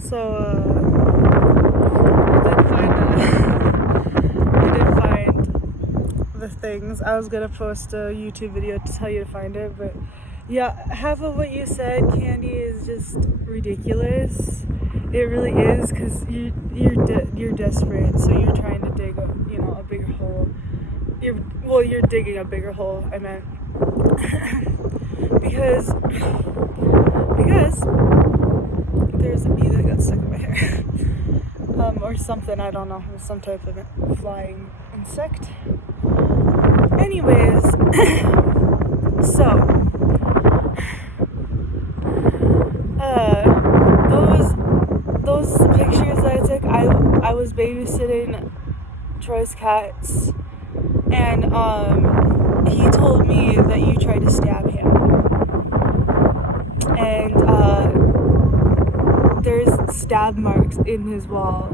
So, I did find the things. I was gonna post a YouTube video to tell you to find it, but yeah, half of what you said, Candy, is just ridiculous. It really is, because you're desperate, so you're trying to dig a bigger hole. You're digging a bigger hole, I meant. because there's a bee that got stuck in my hair. Or something, I don't know. It was some type of flying insect. Anyways, so those pictures that I took, I was babysitting Troy's cats, and he told me that you tried to stab him, and there's stab marks in his wall.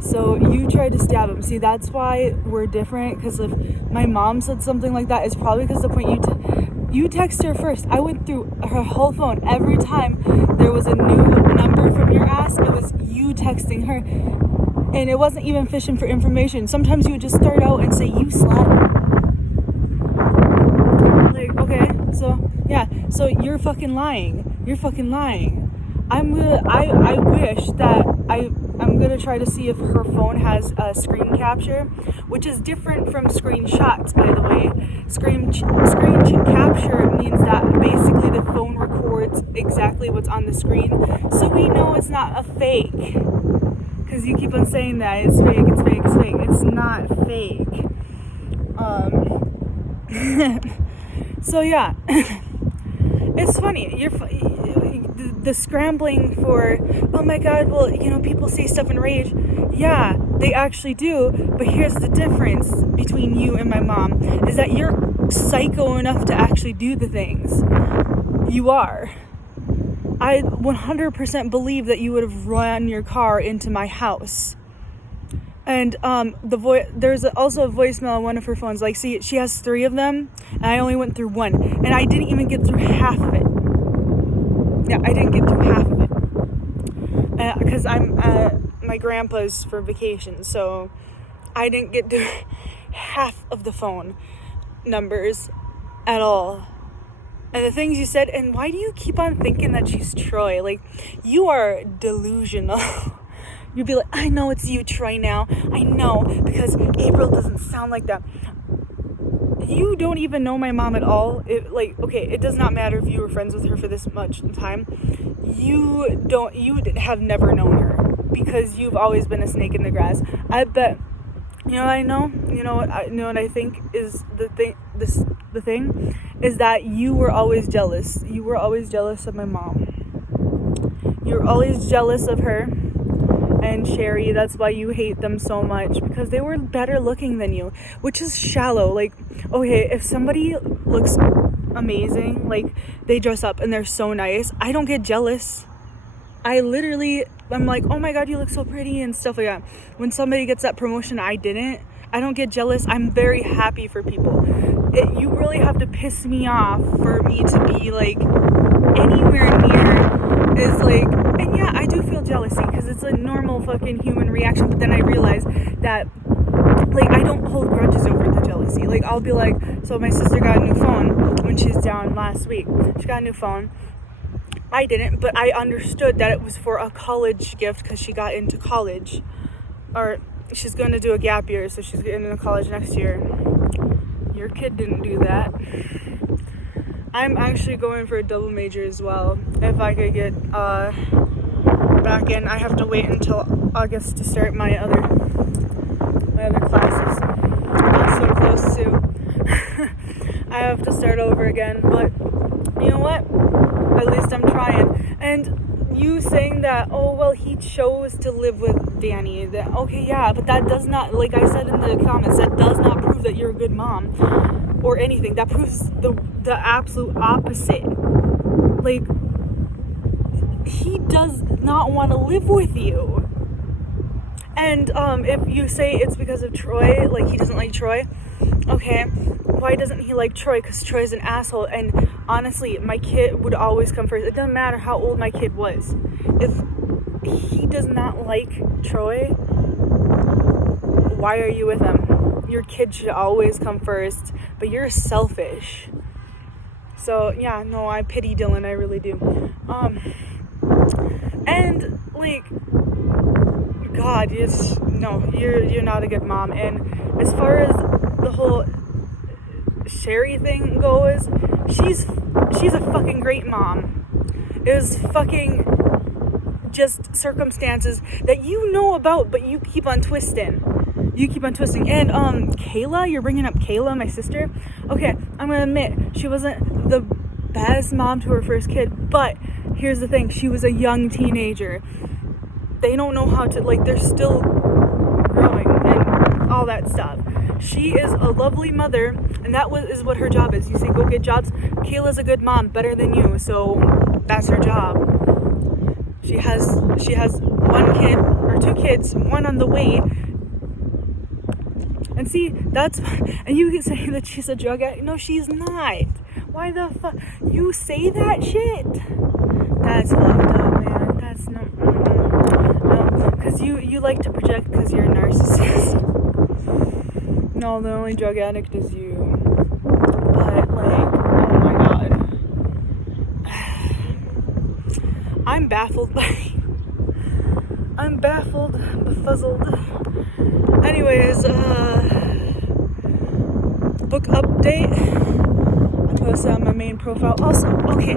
So you tried to stab him. See, that's why we're different, because if my mom said something like that, it's probably because the point you text her first. I went through her whole phone. Every time there was a new number from your ass, it was you texting her. And it wasn't even fishing for information. Sometimes you would just start out and say, "You slut." Like, okay, so, yeah. So you're fucking lying. You're fucking lying. I wish that I'm gonna try to see if her phone has a screen capture, which is different from screenshots, by the way. Screen capture means that basically the phone records exactly what's on the screen, so we know it's not a fake. Because you keep on saying that it's fake, it's fake, it's fake. It's not fake. So yeah, it's funny. The scrambling for, oh my god, well, people say stuff in rage. Yeah, they actually do, but here's the difference between you and my mom, is that you're psycho enough to actually do the things. You are. I 100% believe that you would have run your car into my house. And there's also a voicemail on one of her phones. Like, see, she has 3 of them, and I only went through 1, and I didn't even get through half of it. Yeah, I didn't get through half of it. Because I'm at my grandpa's for vacation, so I didn't get through half of the phone numbers at all. And the things you said, and why do you keep on thinking that she's Troy? Like, you are delusional. You'd be like, I know it's you, Troy, now. I know, because April doesn't sound like that. You don't even know my mom at all. It does not matter if you were friends with her for this much time. You have never known her, because you've always been a snake in the grass. I bet, I think is the thing is that you were always jealous. You were always jealous of my mom. You were always jealous of her and Sherry. That's why you hate them so much, because they were better looking than you, which is shallow. Like, okay, if somebody looks amazing, like they dress up and they're so nice, I don't get jealous. I'm like, oh my god, you look so pretty and stuff like that. When somebody gets that promotion, I don't get jealous. I'm very happy for people. You really have to piss me off for me to be like anywhere near is like, and yeah, I do feel jealousy, because it's a normal fucking human reaction. But then I realize that, like, I don't hold grudges over the jealousy. Like, I'll be like, so my sister got a new phone when she's down last week. She got a new phone. I didn't, but I understood that it was for a college gift, because she got into college, or she's going to do a gap year, so she's getting into college next year. Your kid didn't do that. I'm actually going for a double major as well. If I could get back in, I have to wait until August to start my other classes. I'm so close to. I have to start over again, but you know what? At least I'm trying. And you saying that, oh well, he chose to live with Danny. That, okay, yeah, but that does not, like I said in the comments, that does not prove that you're a good mom or anything. That proves the absolute opposite. Like, he does not want to live with you. And if you say it's because of Troy, like he doesn't like Troy, okay, why doesn't he like Troy? Because Troy's an asshole. And honestly, my kid would always come first. It doesn't matter how old my kid was. If he does not like Troy, why are you with him? Your kid should always come first, but you're selfish. So yeah, no, I pity Dylan, I really do. And like, God, you're not a good mom. And as far as the whole Sherry thing goes, she's a fucking great mom. It was fucking just circumstances that you know about, but you keep on twisting. And Kayla, you're bringing up Kayla, my sister. Okay, I'm gonna admit she wasn't the best mom to her first kid, but here's the thing, she was a young teenager. They don't know how to, like, they're still growing and all that stuff. She is a lovely mother, and is what her job is. You say go get jobs. Kayla's a good mom, better than you, so that's her job. She has one kid or two kids, one on the way. And see, and you say that she's a drug addict. No, she's not. Why the fuck? You say that shit? That's fucked up, man. That's not. No, because you like to project because you're a narcissist. No, the only drug addict is you. But, like, oh my god. I'm baffled, befuzzled. Anyways, book update. I posted on my main profile. Also, okay,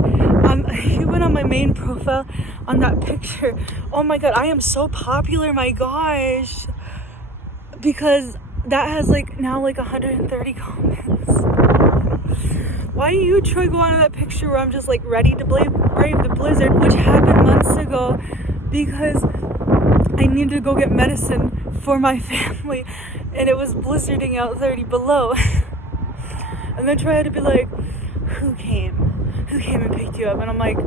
he went on my main profile on that picture. Oh my god, I am so popular, my gosh. Because that has now 130 comments. Why do you, Troy, go on that picture where I'm just ready to brave the blizzard, which happened months ago because I needed to go get medicine for my family and it was blizzarding out 30 below. And then Troy had to be like, who came and picked you up? And I'm like,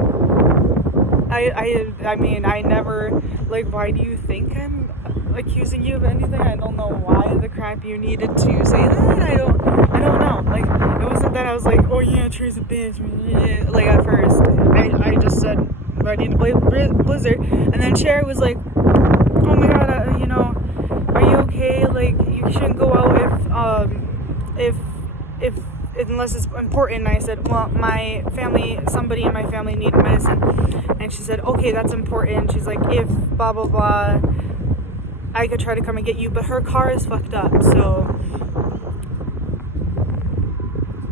I mean, I never, why do you think I'm accusing you of anything? I don't know why the crap you needed to say that. I don't know. It wasn't that I was like, oh yeah, Trey's a bitch. At first, I just said, ready to play Blizzard. And then Sherry was like, oh my god, are you okay? You shouldn't go out if unless it's important. And I said, well, somebody in my family needed medicine. And she said, okay, that's important. She's like, if blah, blah, blah, I could try to come and get you, but her car is fucked up, so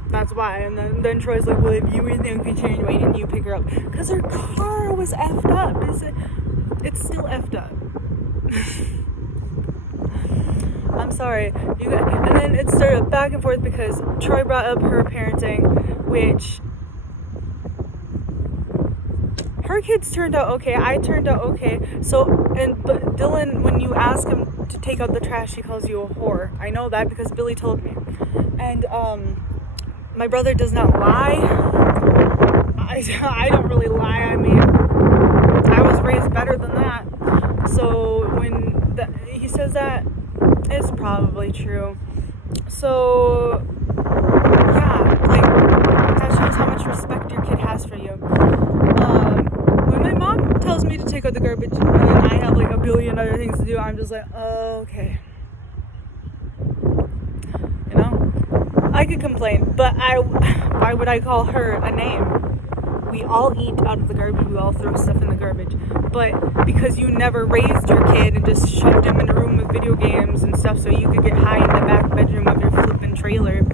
that's why. And then Troy's like, well, if you were there, could change, why didn't you pick her up? Because her car was effed up. It's still effed up. I'm sorry. And then it started back and forth because Troy brought up her parenting, which her kids turned out okay. I turned out okay. But Dylan, when you ask him to take out the trash, he calls you a whore. I know that because Billy told me. And my brother does not lie. I don't really lie. I mean, I was raised better than that. So when he says that, it's probably true. So yeah, that shows how much respect your kid has for you. When my mom tells me to take out the garbage and I have a billion other things to do, I'm just like, oh, okay. I could complain, but why would I call her a name? We all eat out of the garbage, we all throw stuff in the garbage. But because you never raised your kid and just shoved him in a room with video games and stuff so you could get high in the back bedroom of your flippin' trailer.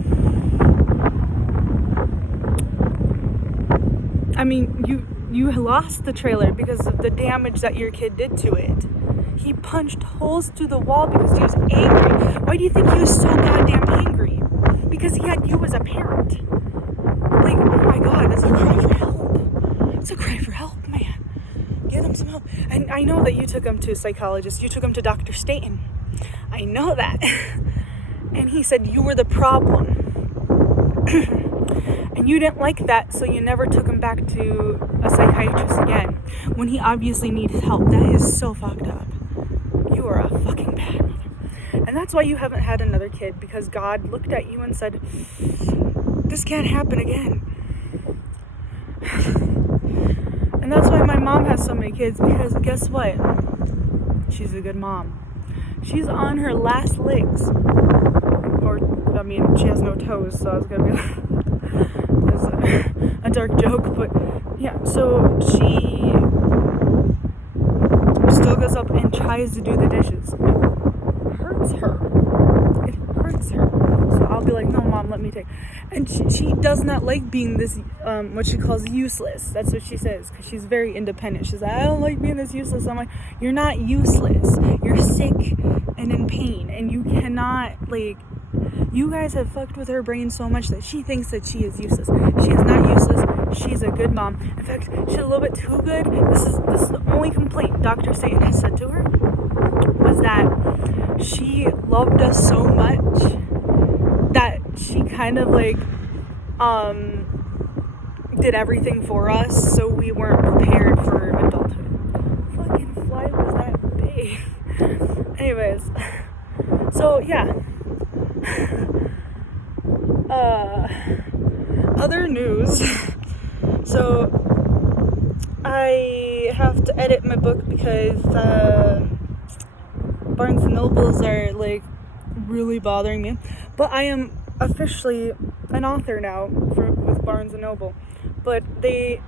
I mean, you lost the trailer because of the damage that your kid did to it. He punched holes through the wall because he was angry. Why do you think he was so goddamn angry? Because he had you as a parent. Oh my god, that's a cry for help. It's a cry for help, man. Get him some help. And I know that you took him to a psychologist. You took him to Dr. Staten. I know that. And he said you were the problem. And you didn't like that, so you never took him back to a psychiatrist again. When he obviously needed help. That is so fucked up. You are a fucking bad mother. And that's why you haven't had another kid, because God looked at you and said, this can't happen again. And that's why my mom has so many kids, because guess what? She's a good mom. She's on her last legs. Or, I mean, she has no toes, so I was gonna be like, it's a dark joke, but yeah, so she still goes up and tries to do the dishes. It hurts her. It hurts her. So I'll be like, no, Mom, let me take. And she does not like being this, what she calls useless. That's what she says, because she's very independent. She's like, I don't like being this useless. I'm like, you're not useless. You're sick and in pain, and you cannot, like, you guys have fucked with her brain so much that she thinks that she is useless. She is not useless. She's a good mom. In fact, she's a little bit too good. This is the only complaint Dr. Satan has said to her, was that she loved us so much that she kind of like did everything for us, so we weren't prepared for adulthood. Fucking fly was that big. Anyways, so yeah. Other news. So I have to edit my book because Barnes and Nobles are like really bothering me. But I am officially an author now with Barnes and Noble. But they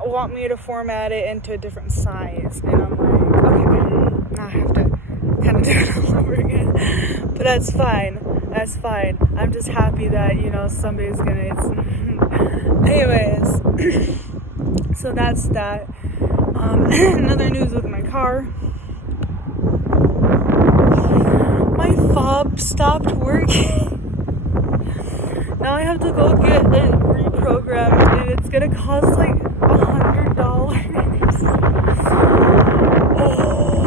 want me to format it into a different size, and I'm like, okay, I have to kind of do it all over again. But that's fine. That's fine. I'm just happy that, you know, somebody's gonna. Anyways, so that's that. Another news with my car. My fob stopped working. Now I have to go get it reprogrammed, and it's gonna cost like $100. Oh.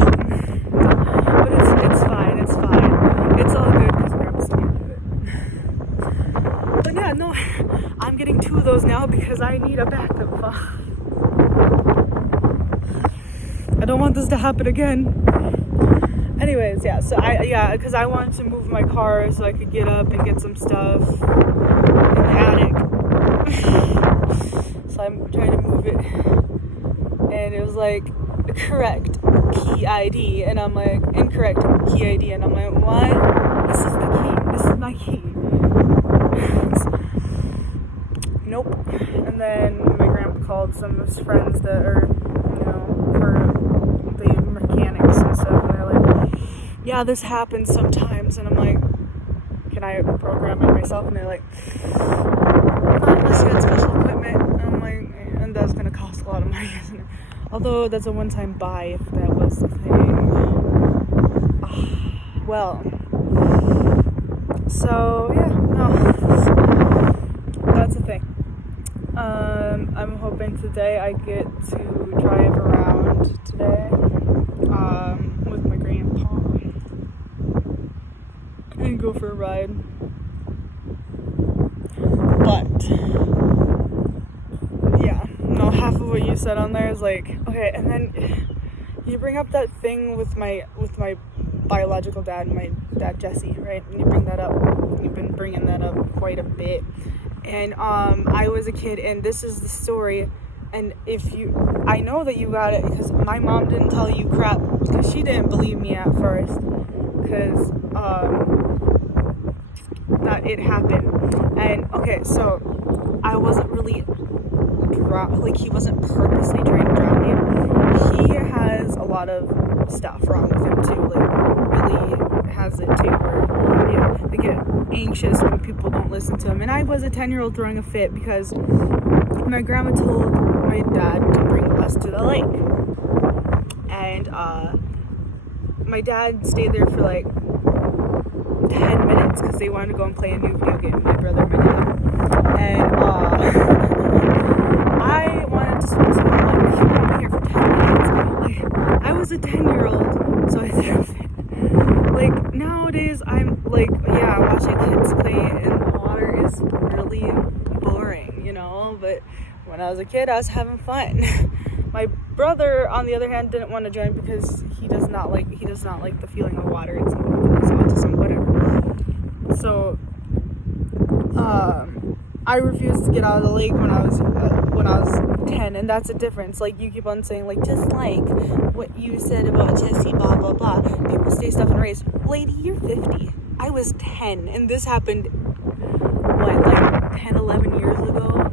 But it's fine. It's fine. It's all good because Grandpa's gonna do it. But yeah, no, I'm getting 2 of those now because I need a backup fob. I don't want this to happen again. Anyways, yeah, so because I wanted to move my car so I could get up and get some stuff in the attic. So I'm trying to move it, and it was like, correct key ID, and I'm like, incorrect key ID, and I'm like, what? This is the key. This is my key. Nope. And then my grandpa called some of his friends that are, you know, for the mechanics and stuff, and they're like, yeah, this happens sometimes, and I'm like, can I program it myself? And they're like, not unless you had special equipment. And I'm like, and that's gonna cost a lot of money, isn't it? Although that's a one-time buy if that was the thing. Well, so yeah, no, that's the thing. I'm hoping today I get to drive around today with my grandpa and go for a ride. But yeah, no, half of what you said on there is like, okay, and then you bring up that thing with my biological dad, my dad Jesse, right? And you bring that up. You've been bringing that up quite a bit. And I was a kid, and this is the story. And I know that you got it because my mom didn't tell you crap because she didn't believe me at first, because that it happened. And okay, so I wasn't really he wasn't purposely trying to drown me. He has a lot of stuff wrong with him too, like really has it too, where they get anxious when people don't listen to him. And I was a 10-year-old throwing a fit because my grandma told my dad to bring us to the lake, and my dad stayed there for like 10 minutes because they wanted to go and play a new video game, my brother and my dad. And I wanted to swim, so I'm like, you won't be here for 10 minutes. Like, I was a 10-year-old, so I threw a fit. Like, nowadays, I'm like, yeah, watching kids play in the water is really boring, you know? But when I was a kid, I was having fun. My brother, on the other hand, didn't want to join because he does not like the feeling of water. It's autism, whatever. So, I refused to get out of the lake when I was 10, and that's a difference. Like, you keep on saying, like, just like what you said about Jesse, blah, blah, blah. People say stuff in race. Lady, you're 50. I was 10, and this happened, what, like 10, 11 years ago?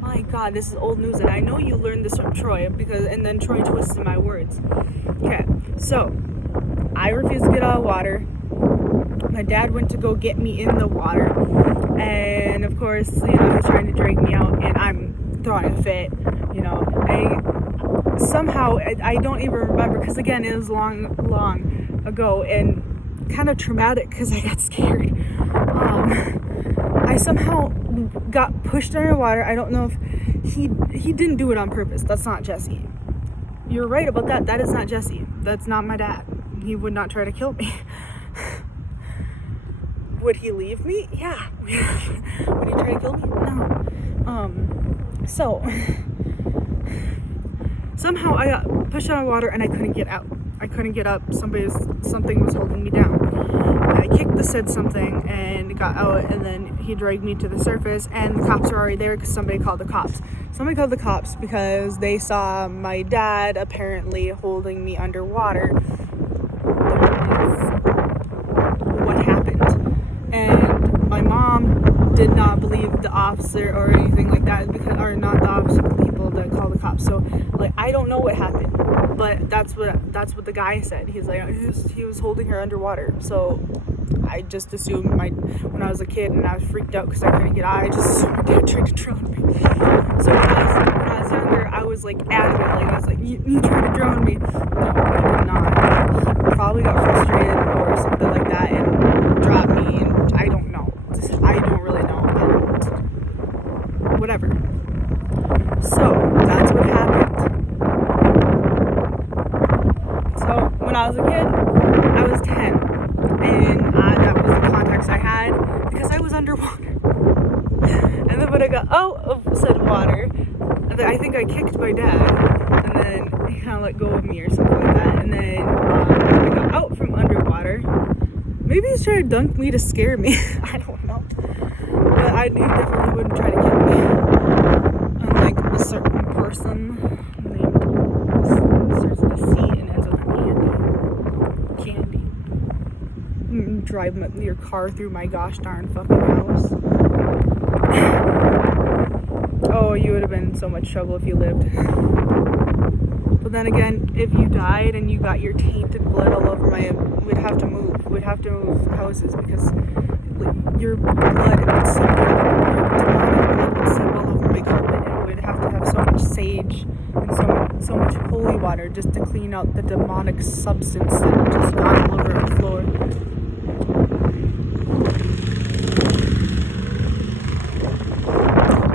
My God, this is old news, and I know you learned this from Troy, and then Troy twisted my words. Okay, so, I refused to get out of water. My dad went to go get me in the water, and of course, he's trying to drag me out, and I'm throwing a fit. I don't even remember, because again, it was long ago, and kind of traumatic, because I got scared. I somehow got pushed underwater. I don't know if he didn't do it on purpose. That's not Jesse. You're right about that. That is not Jesse. That's not my dad. He would not try to kill me. Would he leave me? Yeah. Would he try to kill me? No. So somehow I got pushed out of water and I couldn't get out. I couldn't get up. Something was holding me down. I kicked the said something and got out, and then he dragged me to the surface, and the cops were already there because somebody called the cops. Somebody called the cops because they saw my dad apparently holding me underwater. What happened? And my mom did not believe the officer or anything like that, or not the officer, the people that called the cops. So, like, I don't know what happened, but that's what the guy said. He's like, he was holding her underwater. So I just assumed when I was a kid and I was freaked out because I couldn't get out, I just assumed my dad tried to drown me. So when I was younger, I was like adamant, like I was like, you tried to drown me. No, he did not. He probably got frustrated or something like that and dropped me, and I don't know. I don't really know, but whatever. So that's what happened. So when I was a kid, I was 10, and that was the context I had because I was underwater. And then when I got out of said water, I think I kicked my dad, and then he kind of let go of me or something like that. And then I got out from underwater. Maybe he's trying to dunk me to scare me. I don't know. But he definitely wouldn't try to kill me. Unlike a certain person named, starts with a C and ends with Candy. Drive your car through my gosh darn fucking house. Oh, you would have been in so much trouble if you lived. But then again, if you died and you got your tainted blood all over we'd have to move. We'd have to move houses because your blood would seep all over my carpet, and we'd have to have so much sage and so much holy water just to clean out the demonic substance that just got all over our floor.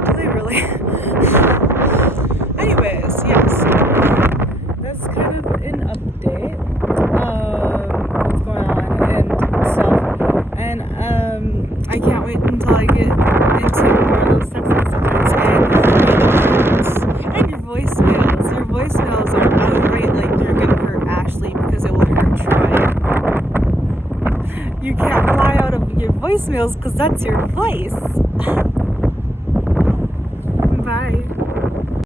Do they really? Anyways, yes. That's kind of an update. What's going on and stuff. And I can't wait until I get into more of those text messages and your voicemails. Your voicemails are outright like you're gonna hurt Ashley because it will hurt Troy. You can't lie out of your voicemails because that's your voice.